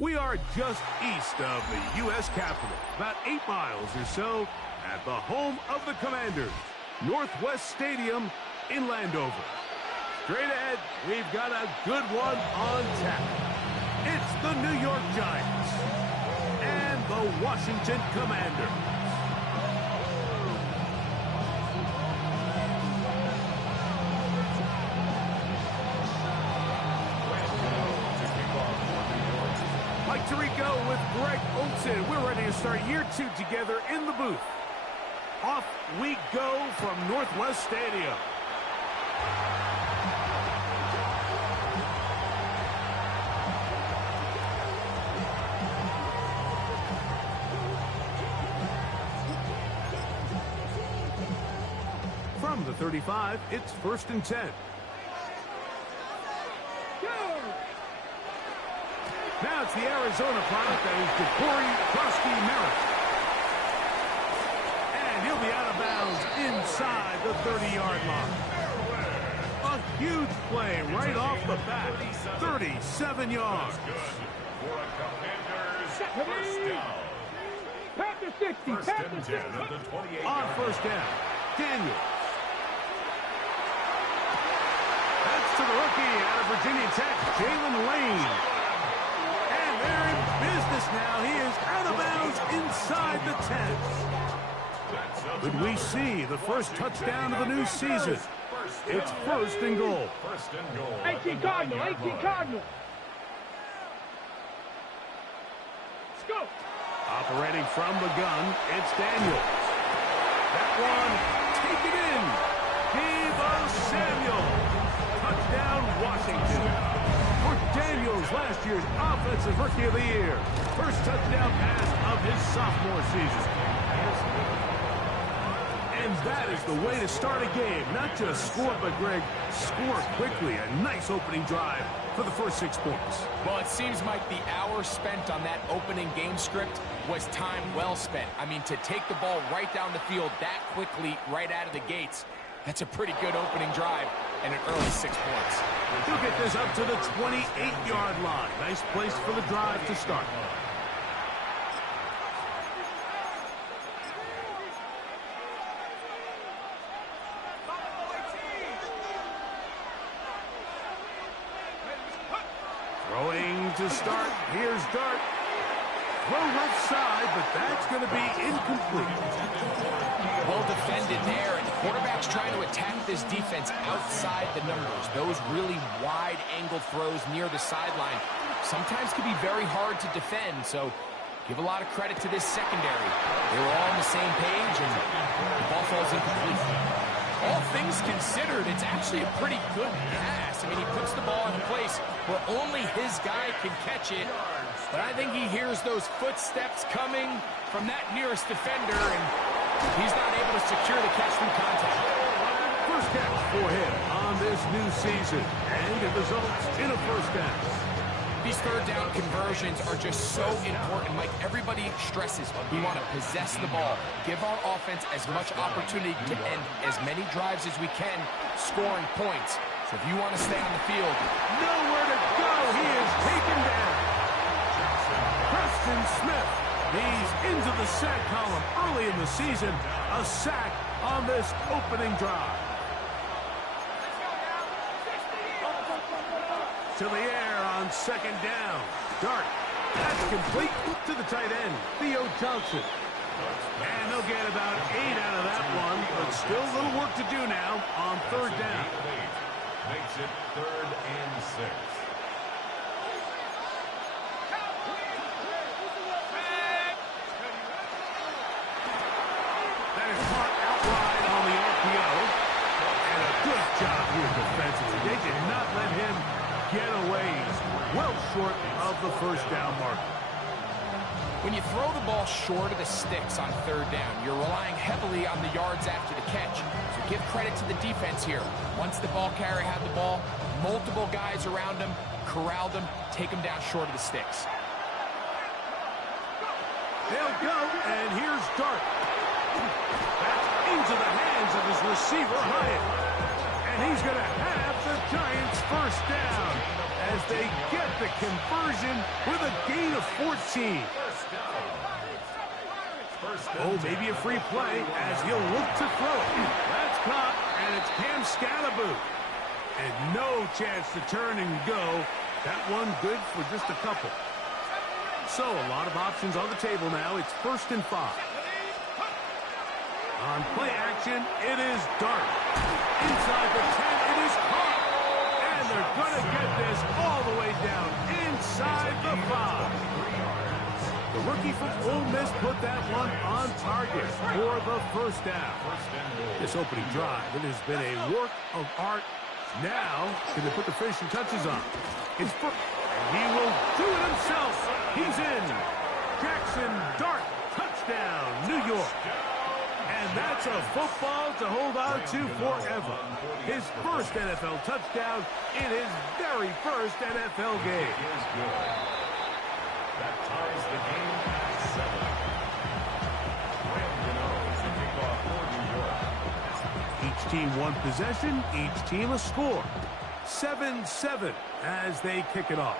We are just east of the U.S. Capitol, about 8 miles or so, at the home of the Commanders, Northwest Stadium in Landover. Straight ahead, we've got a good one on tap. It's the New York Giants and the Washington Commanders. Mike Tirico with Greg Olsen. We're ready to start year 2 together in the booth. Off we go from Northwest Stadium. From the 35, it's 1st and 10. Now it's the Arizona product that is Corey Krosky-Merritt. And he'll be out of bounds inside the 30-yard line. A huge play right off the bat. 37 yards. On 1st down, Daniels. That's to the rookie out of Virginia Tech, Jalen Lane. And they're in business now. He is out of bounds inside the 10. Could we see the first touchdown of the new season? It's 1st and goal. 18 Cardinal, 18 Cardinal. Let's go. Operating from the gun, it's Daniels. That one, take it in. Deebo Samuel. Touchdown, Washington. For Daniels, last year's Offensive Rookie of the Year. First touchdown pass of his sophomore season. And that is the way to start a game. Not just score, but, Greg, score quickly. A nice opening drive for the first 6 points. Well, it seems like the hour spent on that opening game script was time well spent. I mean, to take the ball right down the field that quickly right out of the gates, that's a pretty good opening drive and an early 6 points. He'll get this up to the 28-yard line. Nice place for the drive to start. Throwing to start. Here's Dart. Throw left side, but that's going to be incomplete. Well defended there, and the quarterback's trying to attack this defense outside the numbers. Those really wide-angle throws near the sideline sometimes can be very hard to defend, so give a lot of credit to this secondary. They were all on the same page, and the ball falls incomplete. All things considered, it's actually a pretty good pass. I mean, he puts the ball in a place where only his guy can catch it, but I think he hears those footsteps coming from that nearest defender, and he's not able to secure the catch through contact. First catch for him on this new season, and it results in a first down. These third down conversions are just so important. Like everybody stresses, we want to possess the ball, give our offense as much opportunity to end as many drives as we can, scoring points. So if you want to stay on the field, nowhere to go. He is taken down. Preston Smith. He's into the sack column early in the season. A sack on this opening drive. To the air on 2nd down. Dart. That's complete to the tight end, Theo Johnson. And they'll get about 8 out of that one, but still a little work to do now on 3rd down. Makes it 3rd and 6. That is caught outright on the RPO. And a good job here defensively. They did not let him get away. Well short of the first down marker. when you throw the ball short of the sticks on 3rd down, you're relying heavily on the yards after the catch. So give credit to the defense here. Once the ball carrier had the ball, multiple guys around him, corralled him, take him down short of the sticks. They'll go, and here's Dart. That's into the hands of his receiver, Hyatt. And he's going to have the Giants first down as as they get the conversion with a gain of 14. Oh, maybe a free play as he'll look to throw. That's caught, and it's Cam Scalaboo. And no chance to turn and go. That one good for just a couple. So a lot of options on the table now. It's 1st and 5. On play action, it is Dart. Inside the 10, it is caught. And they're going to get this all the way down inside the 5. The rookie from Ole Miss put that one on target for the first down. This opening drive, it has been a work of art. Now, can they put the finishing touches on? It's and he will do it himself. He's in. Jackson Dart, touchdown, New York. And that's a football to hold on to forever. His first NFL touchdown in his very first NFL game. That ties the game at 7. Each team one possession, each team a score. 7-7 as they kick it off.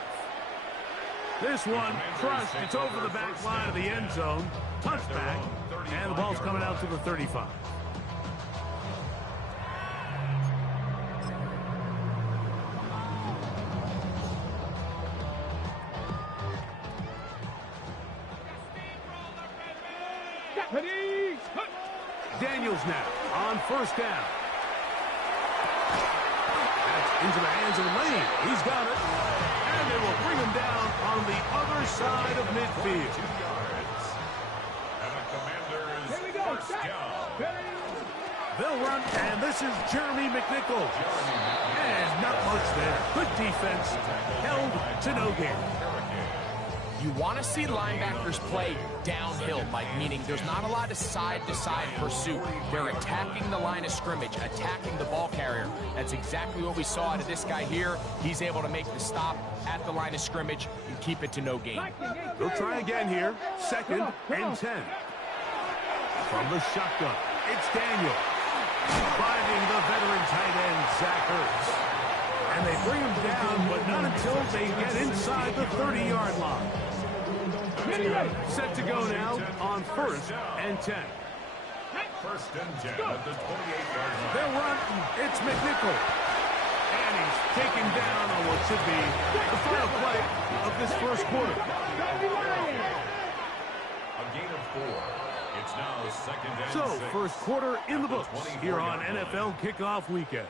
This one crushed. It's over the back line of the end zone. Touchback. And the ball's coming out to the 35. Daniels now on 1st down. That's into the hands of Lane. He's got it. And they will bring him down on the other side of midfield. 2 yards. And the Commanders Here we go. first down. They'll run, and this is Jeremy McNichol. And not much there. Good defense. Held to no gain. You want to see linebackers play downhill, Mike, meaning there's not a lot of side-to-side pursuit. They're attacking the line of scrimmage, attacking the ball carrier. That's exactly what we saw out of this guy here. He's able to make the stop at the line of scrimmage and keep it to no gain. They'll try again here. 2nd and 10. From the shotgun, it's Daniel. Finding the veteran tight end, Zach Ertz. And they bring him down, but not until they get inside the 30-yard line. Set to go now on 1st and 10. 1st and 10 at the 28-yard line. They'll run. It's McNichol. And he's taken down on what should be the final play of this first quarter. A gain of 4. It's now 2nd and So, 6. first quarter in the books here on NFL Kickoff Weekend.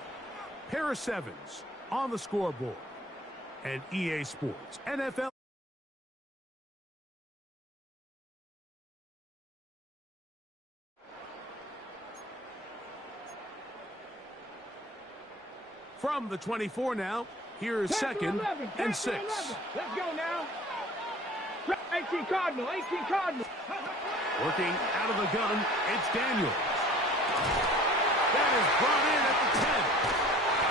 Pair of 7s on the scoreboard. And EA Sports NFL. From the 24 now, here's 2nd and 6. Let's go now. 18 Cardinal, 18 Cardinal. Working out of the gun, it's Daniels. That is brought in at the 10.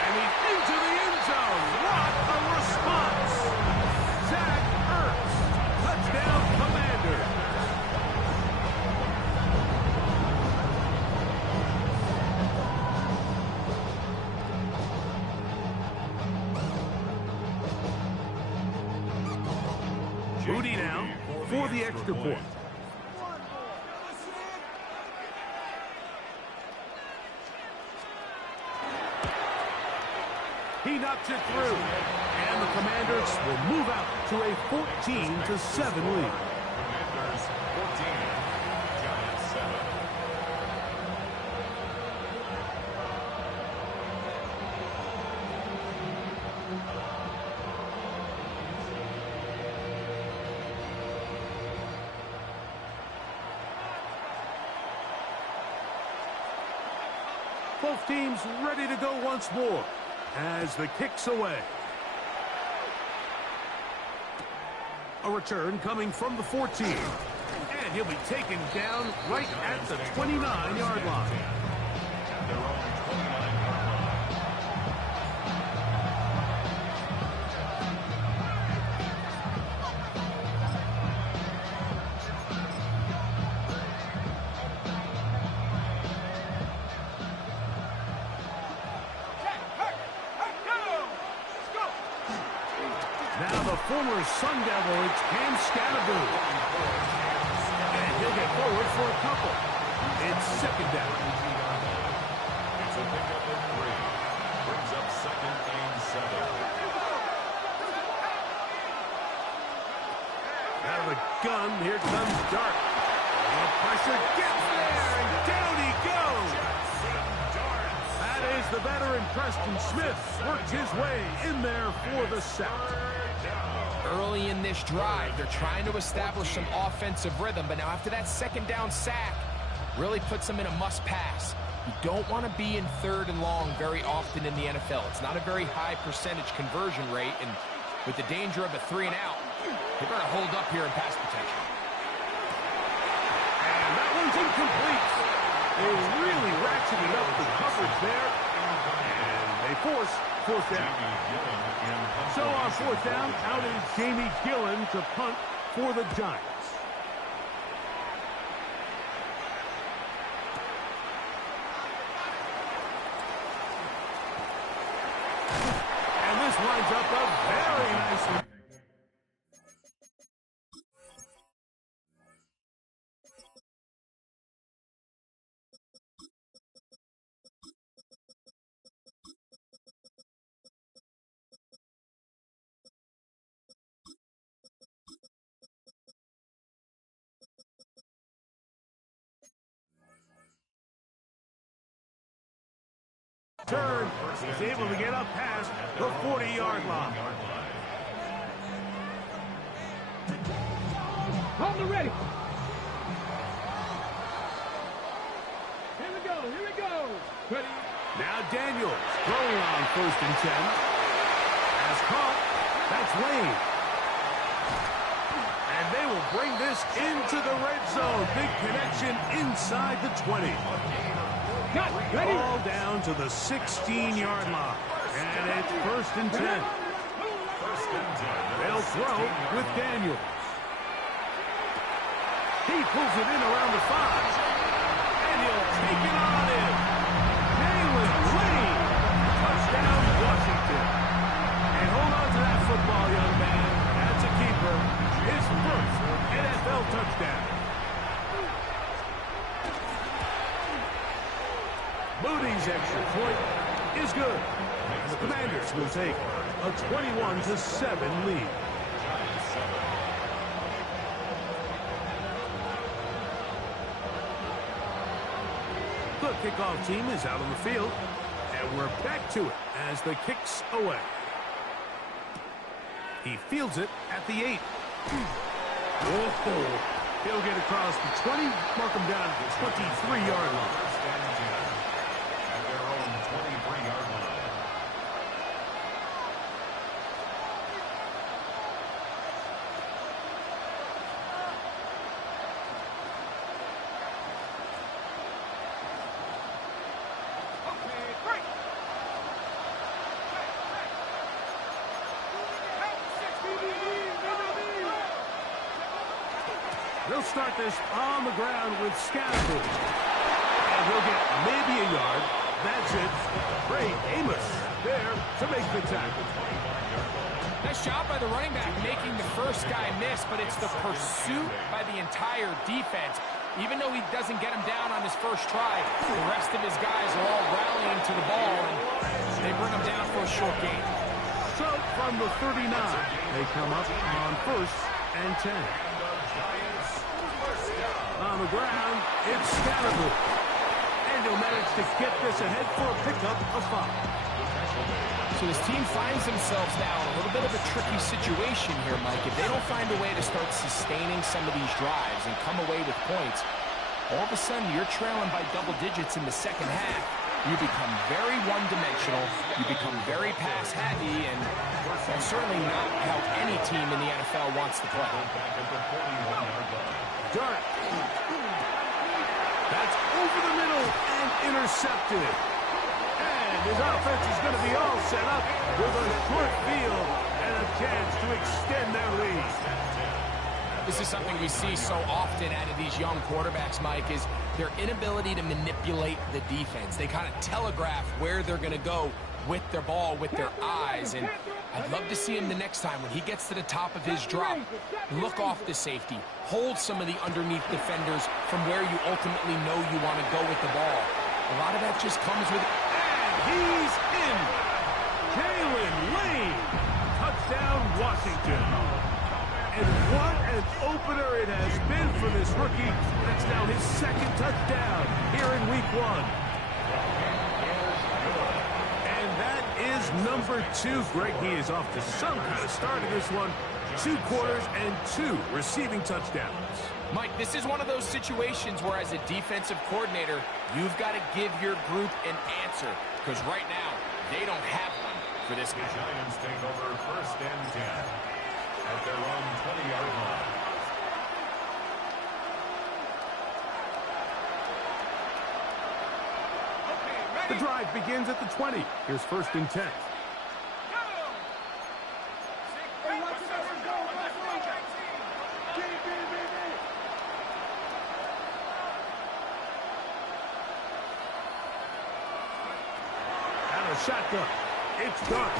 And he's into the end zone. What a response. Zach Ertz. Touchdown, Commander. Moody now for the extra point. He knocks it through. And the Commanders will move out to a 14-7 lead. Commanders 14, Giants 7. Both teams ready to go once more as the kick's away. A return coming from the 14. And he'll be taken down right at the 29-yard line. At their own 29-yard line. Now the former Sun Devil, it's Cam Scatterboo. And he'll get forward for a couple. It's second down. It's a pickup of 3. Brings up second and 7. Out of the gun, here comes Dart. The pressure gets there, and down he goes. That is the veteran Preston Smith. Worked his way in there for the sack. Early in this drive, they're trying to establish some offensive rhythm, but now after that second down sack, really puts them in a must-pass. You don't want to be in 3rd and long very often in the NFL. It's not a very high percentage conversion rate, and with the danger of a 3-and-out, they better hold up here in pass protection. And that one's incomplete. They really ratcheted up the coverage there, and they force 4th down. So on 4th down, out is Jamie Gillen to punt for the Giants. And this lines up a very nice. Turn. He's able to get up past the 40-yard line. Hold it ready. Here we go. Here we go. Ready. Now Daniels throwing on 1st and 10. As caught, that's Lane. And they will bring this into the red zone. Big connection inside the 20. Got ready. Ball down to the 16-yard line. And it's 1st and 10. They'll throw with Daniels. He pulls it in around the 5. And he'll take it on in. Jalen Lane. Touchdown, Washington. And hold on to that football, young man. That's a keeper. His first NFL touchdown. Moody's extra point is good. And the Commanders will take a 21-7 lead. The kickoff team is out on the field, and we're back to it as the kick's away. He fields it at the 8. Whoa. He'll get across the 20, mark him down at the 23-yard line. At their own 23-yard line. They'll start this on the ground with Scatterboo. And he'll get maybe a yard. That's it. Ray Amos there to make the tackle. Nice job by the running back making the first guy miss, but it's the pursuit by the entire defense. Even though he doesn't get him down on his first try, the rest of his guys are all rallying to the ball, and they bring him down for a short gain. So from the 39, they come up on 1st and 10. On the ground, it's Scatterboo. And he'll manage to get this ahead for a pickup of 5. So this team finds themselves now in a little bit of a tricky situation here, Mike. If they don't find a way to start sustaining some of these drives and come away with points, all of a sudden you're trailing by double digits in the second half. You become very one-dimensional. You become very pass-heavy, and that's certainly not how any team in the NFL wants to play. Dart. That's over the middle and intercepted. And his offense is going to be all set up with a short field and a chance to extend their lead. This is something we see so often out of these young quarterbacks, Mike, is their inability to manipulate the defense. They kind of telegraph where they're going to go with their ball, with their eyes, and I'd love to see him the next time when he gets to the top of his drop. Look off the safety. Hold some of the underneath defenders from where you ultimately know you want to go with the ball. A lot of that just comes with... And he's in! Jalen Lane! Touchdown, Washington! And what an opener it has been for this rookie. That's now his second touchdown here in week 1. And that is number 2. Greg, he is off to some kind of start in this one. 2 quarters and 2 receiving touchdowns. Mike, this is one of those situations where as a defensive coordinator, you've got to give your group an answer. Because right now, they don't have one for this guy. The Giants take over 1st and 10 at their own 20-yard line. The drive begins at the 20. Here's 1st and 10. Shotgun. It's dark.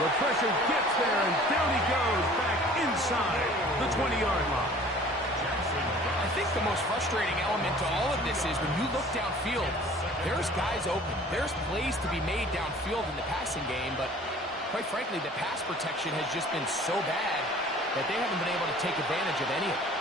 The pressure gets there, and down he goes back inside the 20-yard line. I think the most frustrating element to all of this is when you look downfield, there's guys open. There's plays to be made downfield in the passing game, but quite frankly, the pass protection has just been so bad that they haven't been able to take advantage of any of it.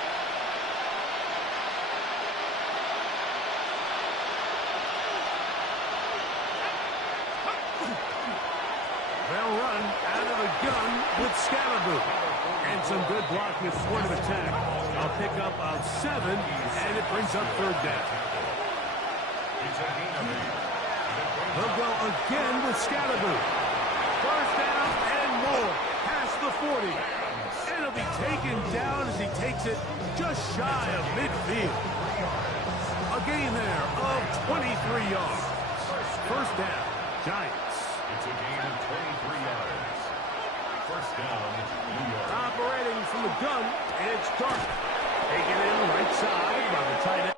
They'll run out of the gun with Scalaboo. And some good blocking at point of attack. I'll pick up of 7, and it brings up 3rd down. They'll go again with Scalaboo. 1st down and more. Past the 40. And he'll be taken down as he takes it just shy of midfield. A gain there of 23 yards. 1st down, Giants. It's a gain of 23 yards. 1st down, New York. Operating from the gun, it's dark. Taken in right side by the tight end.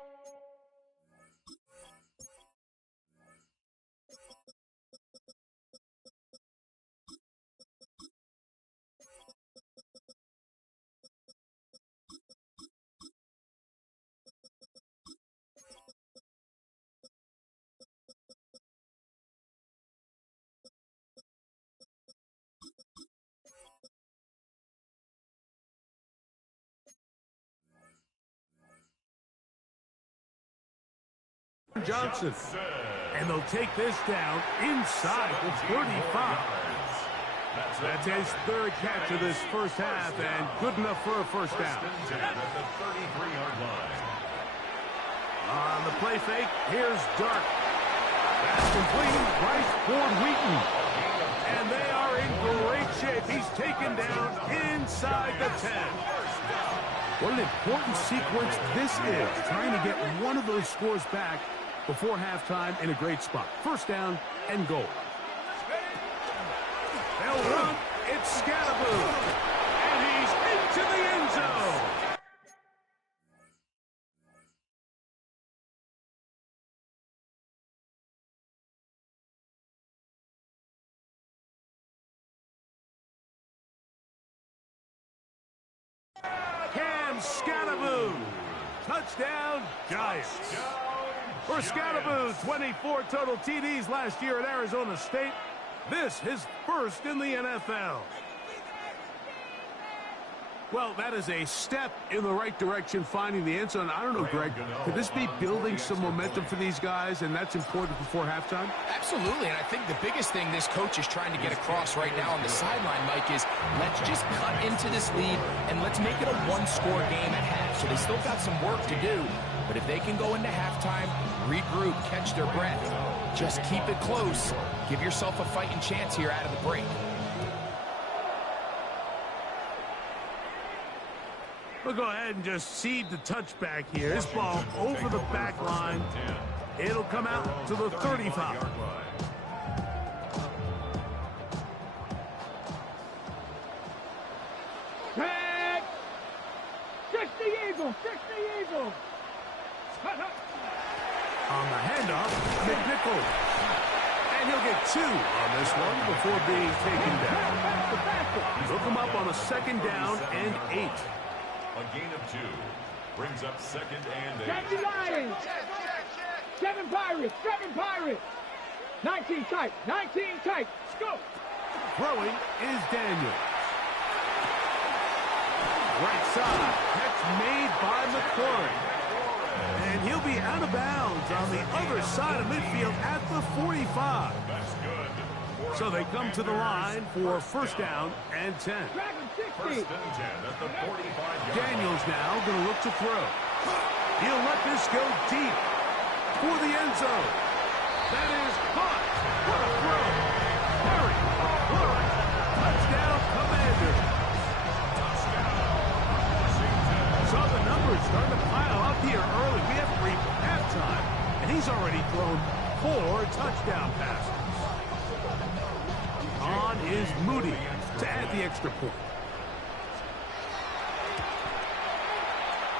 Johnson. And they'll take this down inside the 35. That's his 3rd catch of this 1st half, and good enough for a 1st down. At the 33-yard line. On the play fake, here's Dark. That's complete, right toward Wheaton. And they are in great shape. He's taken down inside the 10. What an important sequence this is, trying to get one of those scores back before halftime in a great spot. 1st down and goal. They'll run. It's Scalaboo. And he's into the end zone. Scalaboo. Touchdown, Giants. For Scalaboo, 24 total TDs last year at Arizona State. This his 1st in the NFL. Well, that is a step in the right direction, finding the end zone. I don't know, Greg, could this be building some momentum for these guys, and that's important before halftime? Absolutely, and I think the biggest thing this coach is trying to get across right now on the sideline, Mike, is let's just cut into this lead, and let's make it a one-score game at half. So they still got some work to do, but if they can go into halftime, regroup, catch their breath, just keep it close, give yourself a fighting chance here out of the break. We'll go ahead and just cede the touchback here. This ball over the back line. It'll come out to the 35. Tag! 60 Eagles! 60 Eagles! On the handoff, McNichol. And And he'll get 2 on this one before being taken down. Hook him up on a 2nd down and 8. A gain of 2 brings up 2nd and 8. 7 Lions. 7 Pirates. 7 Pirates. 19 tight. 19 tight. Let's go. Throwing is Daniels. Right side. Catch made by McCoy. And he'll be out of bounds on the other side of midfield at the 45. That's good. So they come to the line for 1st down and 10. Dragon 60. 1st and 10 at the 45-yard Daniels now going to look to throw. He'll let this go deep for the end zone. That is caught. What a throw. Harry, Flora, touchdown Commanders. So the numbers starting to pile up here early. We have reached halftime, and he's already thrown 4 touchdown passes. On is Moody to add the extra point.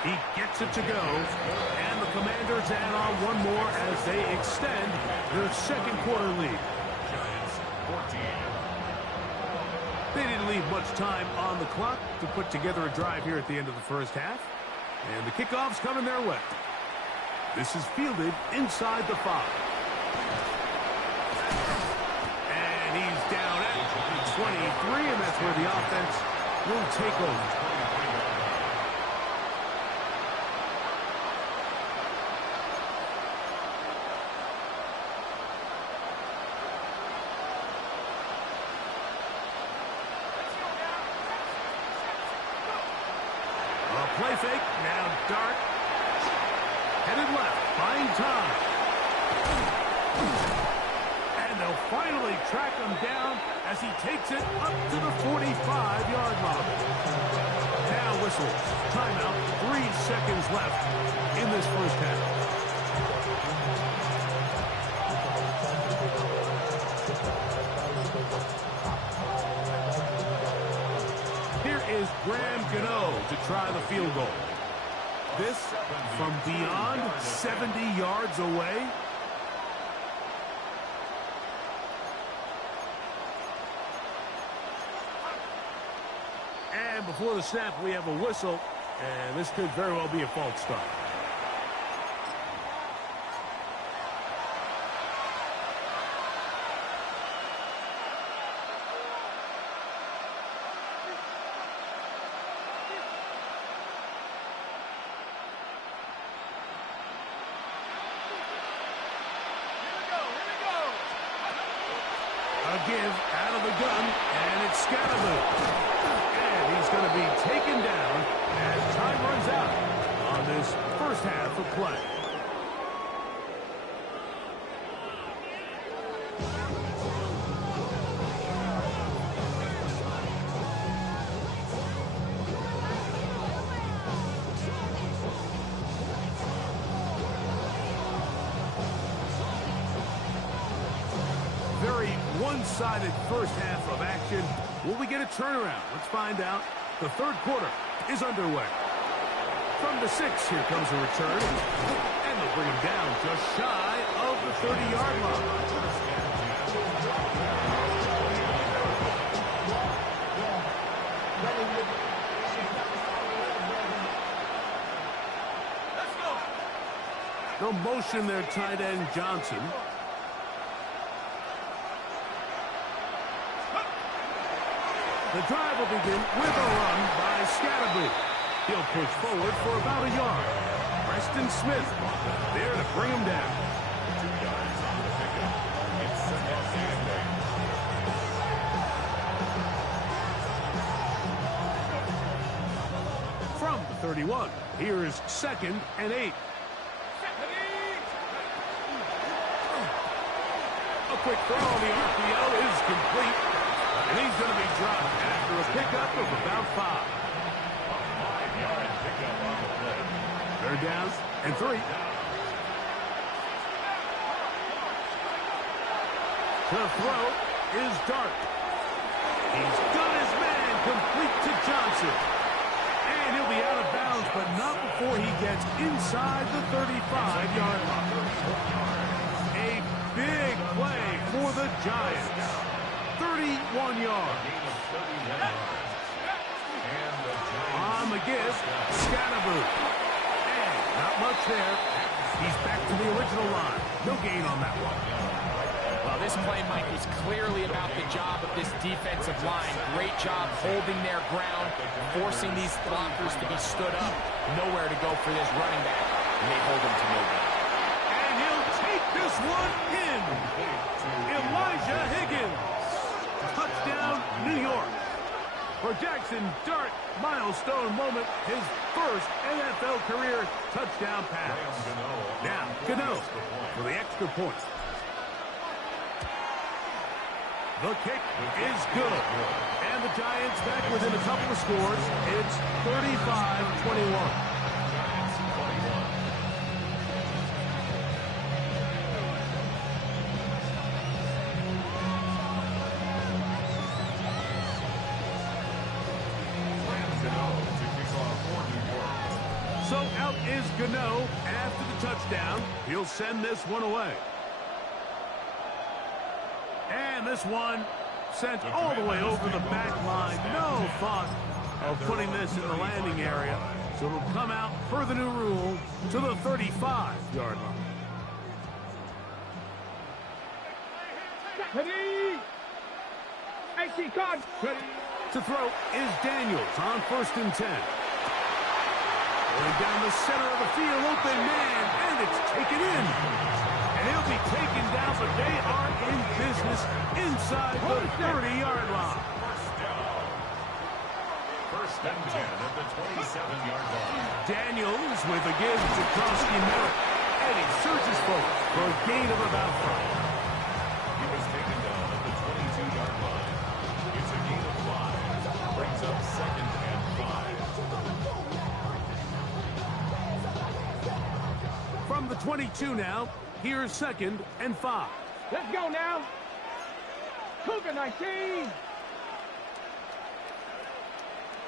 He gets it to go, and the Commanders add on one more as they extend their 2nd quarter lead. Giants 14. They didn't leave much time on the clock to put together a drive here at the end of the 1st half. And the kickoff's coming their way. This is fielded inside the 5. And he's down at the 23, and that's where the offense will take over. Play fake, now Dart. Headed left, buying time. And they'll finally track him down as he takes it up to the 45-yard line. Now whistles. Timeout, 3 seconds left in this 1st half. Is Graham Gano to try the field goal. This from beyond 70 yards away. And before the snap, we have a whistle, and this could very well be a false start. Give out of the gun, and it's Scatterloo. And he's going to be taken down as time runs out on this 1st half of play. One-sided 1st half of action. Will we get a turnaround? Let's find out. The 3rd quarter is underway. From the 6, here comes a return. And they'll bring him down just shy of the 30-yard line. No motion there, tight end Johnson. The drive will begin with a run by Scatterby. He'll push forward for about a yard. Preston Smith there to bring him down. 2 yards on the pickup. It's 2nd and 8. From the 31, here is 2nd and 8. A quick throw on the RPO is complete. And he's going to be dropped after a pickup of about 5. A 5-yard pickup on the play. 3rd down and 3. To throw is Dart. He's got his man complete to Johnson. And he'll be out of bounds, but not before he gets inside the 35-yard line. A big play for the Giants. 31 yards. On the give, Scatterboo. And not much there. He's back to the original line. No gain on that one. Well, this play, Mike, was clearly about the job of this defensive line. Great job holding their ground, forcing these blockers to be stood up. Nowhere to go for this running back, and they hold him to no gain. And he'll take this one in. Elijah Higgins. Touchdown, New York. For Jackson Dart, milestone moment, his first NFL career touchdown pass. Now, Gano for the extra point. The kick is good. And the Giants back within a couple of scores. It's 35-21. So out is Gano after the touchdown. He'll send this one away. And this one sent all the way over the back line. No thought of putting this in the landing area. So it'll come out per the new rule to the 35-yard line. Ready? AC card. Ready. To throw is Daniels on 1st and 10. Going down the center of the field, open man, and it's taken in. And he'll be taken down, but they are in business inside the 30-yard line. First and 10 at the 27-yard line. Daniels with a give to Krosky Merritt, and he surges forward for a gain of about 5. He was taken down at the 22-yard line. It's a gain of 5. Brings up 2nd and 5. From the 22 now, here's 2nd and 5. Let's go now. Cougar 19.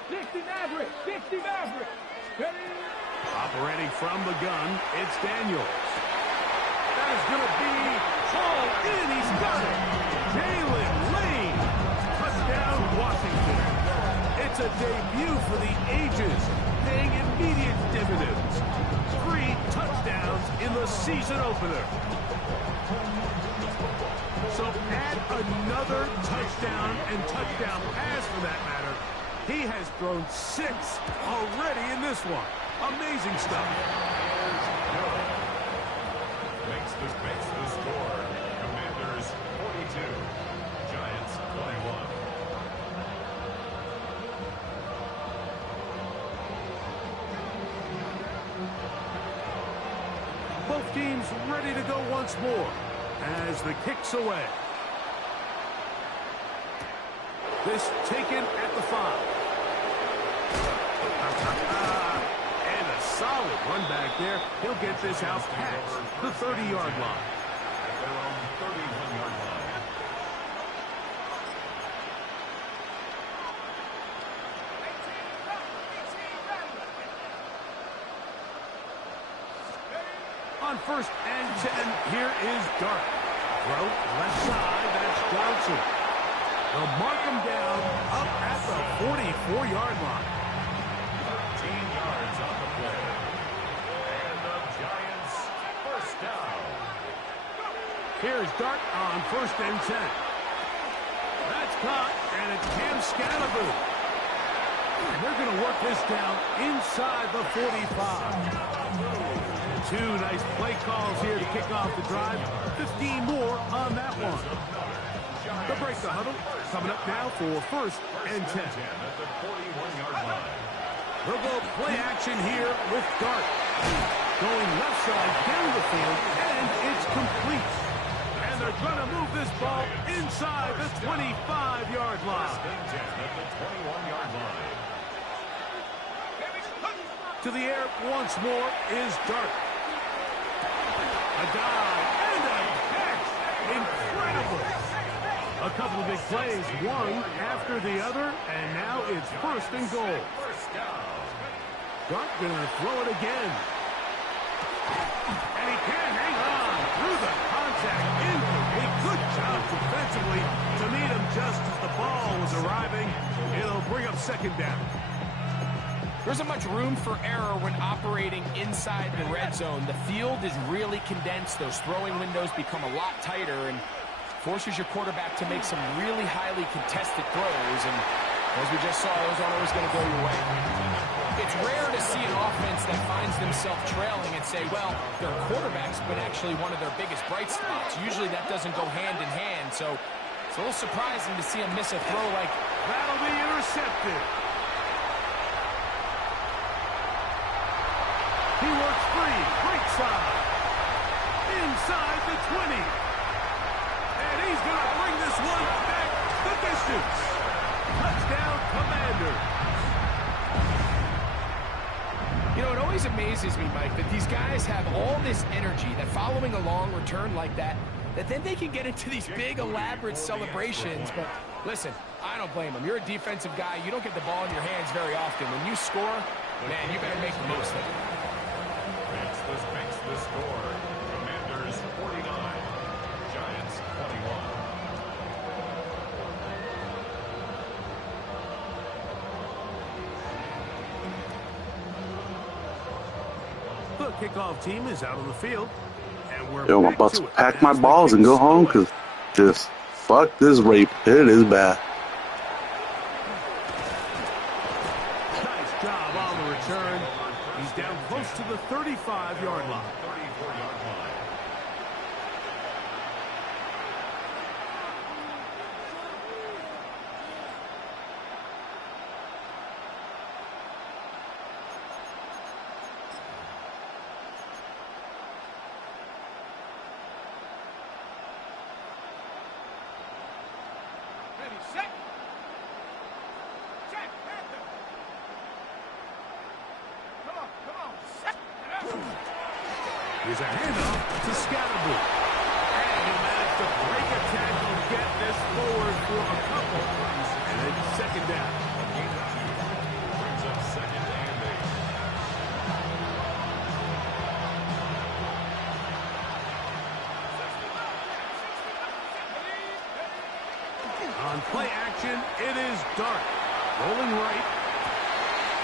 60 Maverick. 60 Maverick. Ready. Operating from the gun, it's Daniels. That is going to be hauled in. He's got it. Jalen Lane. Touchdown, Washington. It's a debut for the ages, paying immediate dividends. 3 touchdowns in the season opener. So add another touchdown and touchdown pass for that matter. He has thrown 6 already in this one. Amazing stuff. Makes the score. Commanders 42. Giants 21. Both teams ready to go once more as the kick's away. This taken at the 5. And a solid run back there. He'll get this out past the 30-yard line. At their own 31-yard line. On 1st and 10, here is Dart. Throw left side, that's Johnson. They'll mark him down up at the 44-yard line. 13 yards on the play. And the Giants first down. Here's Dart on 1st and 10. That's caught, and it's Cam Scalaboo. And they're going to work this down inside the 45. 2 nice play calls here to kick off the drive. 15 more on that one. The break the huddle. Coming up now for 1st and 10. At the 41-yard line. They'll go play action here with Dart. Going left side down the field, and it's complete. And they're going to move this ball inside the 25-yard line. First and 10 at the 21-yard line. To the air once more is Dart. A dive and a catch. Incredible. A couple of big plays, one after the other, and now it's 1st and goal. First down. Dart gonna throw it again. And he can't hang on through the contact. Incomplete. Good job defensively to meet him just as the ball was arriving. It'll bring up second down. There isn't much room for error when operating inside the red zone. The field is really condensed. Those throwing windows become a lot tighter and forces your quarterback to make some really highly contested throws. And as we just saw, those aren't always going to go your way. It's rare to see an offense that finds themselves trailing and say, well, their quarterback's been actually one of their biggest bright spots. Usually that doesn't go hand in hand. So it's a little surprising to see him miss a throw like that'll be intercepted. He works free, right side, inside the 20. And he's going to bring this one back the distance. Touchdown, Commanders. You know, it always amazes me, Mike, that these guys have all this energy, that following a long return like that then they can get into these big, elaborate celebrations. But listen, I don't blame them. You're a defensive guy. You don't get the ball in your hands very often. When you score, man, you better make the most of it. Makes the score. Commanders 49, Giants 21. The kickoff team is out on the field. And we're I'm about to pack my balls and go home because just fuck this rape. It is bad. Nice job on the return. He's down close to the 35-yard line. 34-yard line. Here's a handoff to Scatterboot. And he managed to break a tackle, get this forward for a couple. And it's second down. Brings up second and 8. On play action, it is Dart. Rolling right.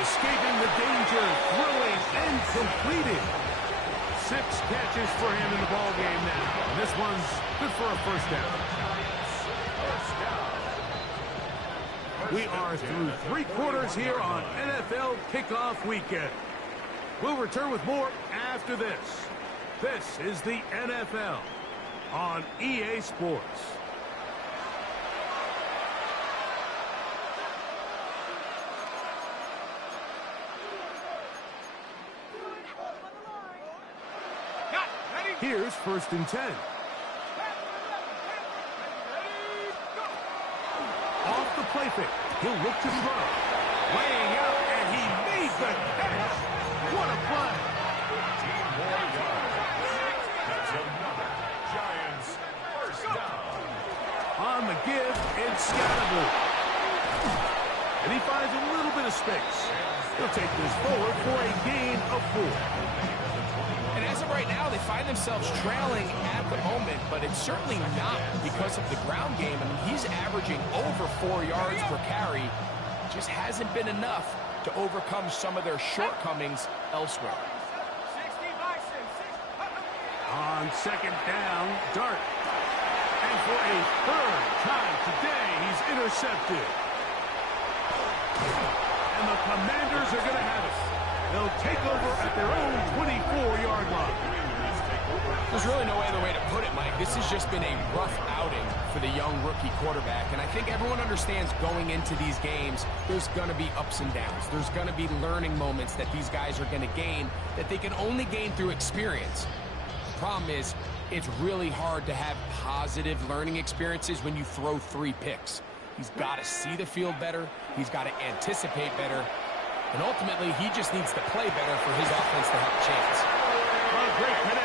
Escaping the danger. Throwing and completing. 6 catches for him in the ball game now. And this one's good for a first down. We are through 3 quarters here on NFL Kickoff Weekend. We'll return with more after this. This is the NFL on EA Sports. Here's 1st and 10. Off the play fake. He'll look to throw. Laying out, and he made the catch. What a play. 14 more yards. That's another Giants first down. On the give, it's Scatterboot. And he finds a little bit of space. He'll take this forward for a gain of 4. And as of right now, they find themselves trailing at the moment, but it's certainly not because of the ground game. I mean, he's averaging over 4 yards per carry. Just hasn't been enough to overcome some of their shortcomings elsewhere. On second down, Dart. And for a 3rd time today, he's intercepted. And the Commanders are going to have it. They'll take over at their own 24-yard line. There's really no other way to put it, Mike. This has just been a rough outing for the young rookie quarterback. And I think everyone understands going into these games, there's going to be ups and downs. There's going to be learning moments that these guys are going to gain that they can only gain through experience. The problem is, it's really hard to have positive learning experiences when you throw 3 picks. He's got to see the field better. He's got to anticipate better. And ultimately, he just needs to play better for his offense to have a chance. A great connection.